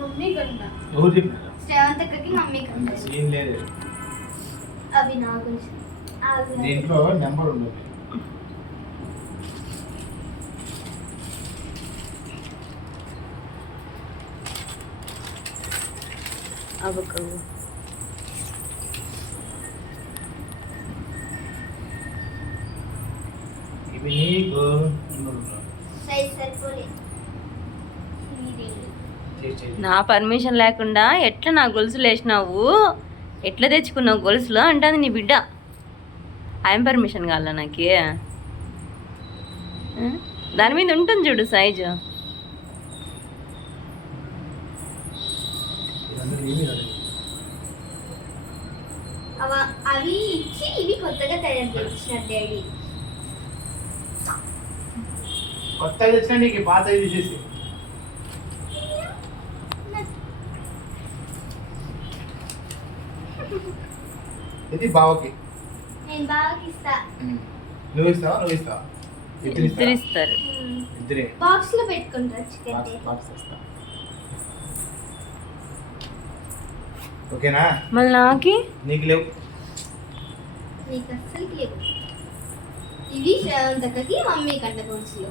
Mummy కంట శ్రేవంతకి mummy కంట అవి నాకు దీంట్లో నెంబర్ ఉండదు. అవకవు ఇవి నీకు సైజ్ సరిపోలే. నా పర్మిషన్ లేకుండా ఎట్లా నా గొలుసులు వేసినావు, ఎట్లా తెచ్చుకున్నావు గొలుసులు అంటుంది నీ బిడ్డ. ఆయన పర్మిషన్ కావాలా నాకు? దాని మీద ఉంటుంది చూడు సైజు. అవి ఇచ్చి ఇవి కొత్తగా తయారు చేసినారు డాడీ. కొత్తగా తెచ్చినా నీకు పాత తీసేసి ఇది బావకి. నేను బావకి ఇస్తా. నువ్వు ఇస్తావా? నువ్వు ఇస్తావా? ఇద్దరు ఇస్తారు. ఇద్దరే బాక్స్ లో పెట్టుకుంటారు చికెన్. బాక్స్ ఇస్తా. ఓకేనా? మళ్ళీ నాకి నీకు లేవు. నీకు అస్సలు లేవు. ఇవి శ్రేవంతకి మమ్మీ కంట గొలుసులు.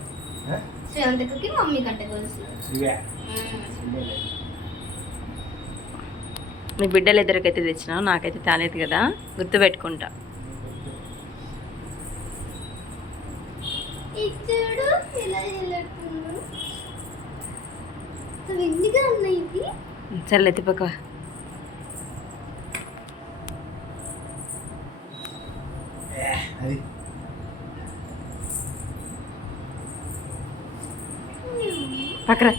శ్రేవంతకి మమ్మీ కంట గొలుసులు. ఇవే మీ బిడ్డలు ఇద్దరికైతే తెచ్చినావు, నాకైతే తేలేదు కదా, గుర్తుపెట్టుకుంటా. ఇచ్చాడు ఇలా వెళ్ళుతున్నాడు. అవి ఎందుగా ఉన్నాయి ఇవి? సరే ఎత్తిపక్క. అది పక్కన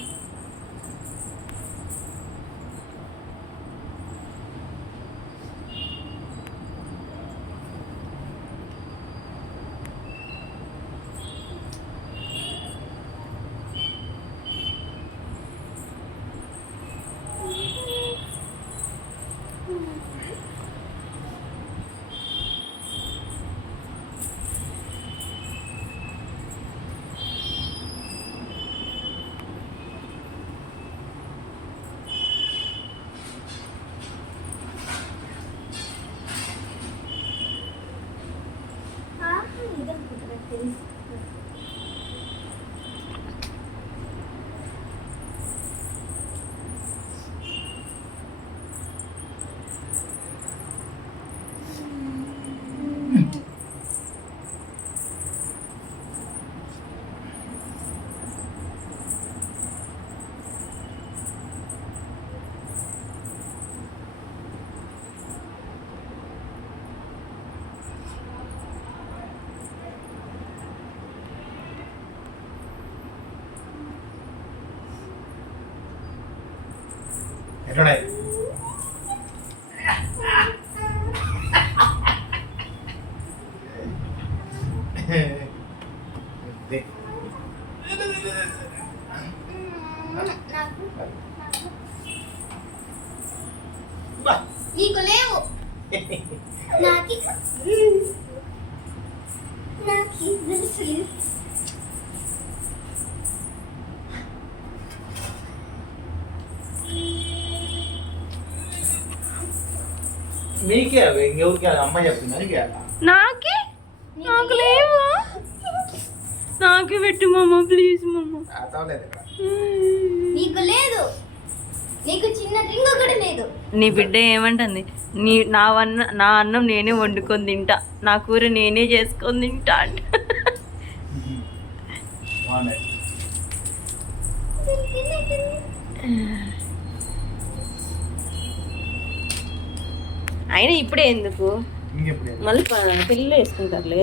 ఎట్లున్నాయి? నీకు లేవు. నాకు మీకే అవి ఇంకెవరికి? అమ్మ చెప్తుంది నీకే. నాకి నాకు లేవు. నాకు పెట్టు మామ, ప్లీజ్ మామ. నీకు లేదు. నీకు చిన్న రింగ్ కూడా లేదు. నీ బిడ్డ ఏమంటుంది? నా అన్నం నేనే వండుకొని తింటా, నా కూర నేనే చేసుకొని తింటా అంట. అయినా ఇప్పుడే ఎందుకు, మళ్ళీ పిల్లలు వేసుకుంటారులే.